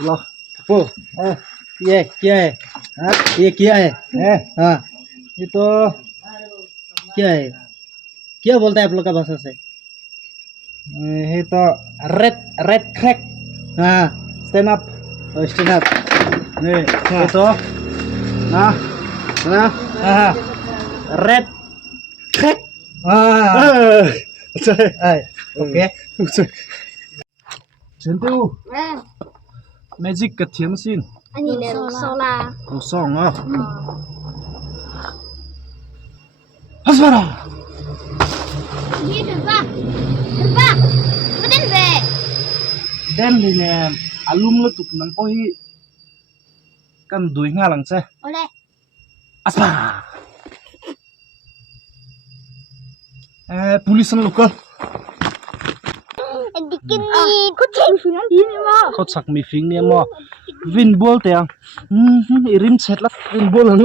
लो वो ये क्या है हाँ ये क्या है है हाँ ये तो क्या है क्या बोलता है आप लोग का भाषा से ये तो रेड रेड क्रैक हाँ स्टैंड अप स्टैंड अप ये तो ना ना हाँ रेड क्रैक हाँ okay Jentiu À, magic cái thiếm xin anh nhìn này solar. đồ song à hasbara Đi được ba. Được ba. Có đến về. den thì nè alum lo tuk nang ko hi kan dui nga lang che Ở đây. aspa police an local Em đi kinh đi. Có chuyện gì đi nữa mà. ko chak mi fing ne mo win ball te ang irim chet la win ball ang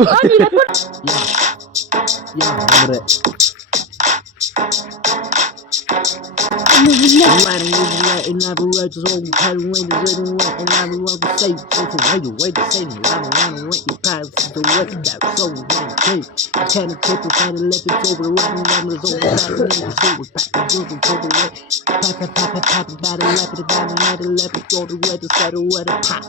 ya hombre Right in every way to so carry away the written way and I will want to say so to way to say I'm way you pass the way that so long hey I can't take the fight and let it over the way and I'm so bad so back to the way pop about it left it down and let it go the way to settle where the pop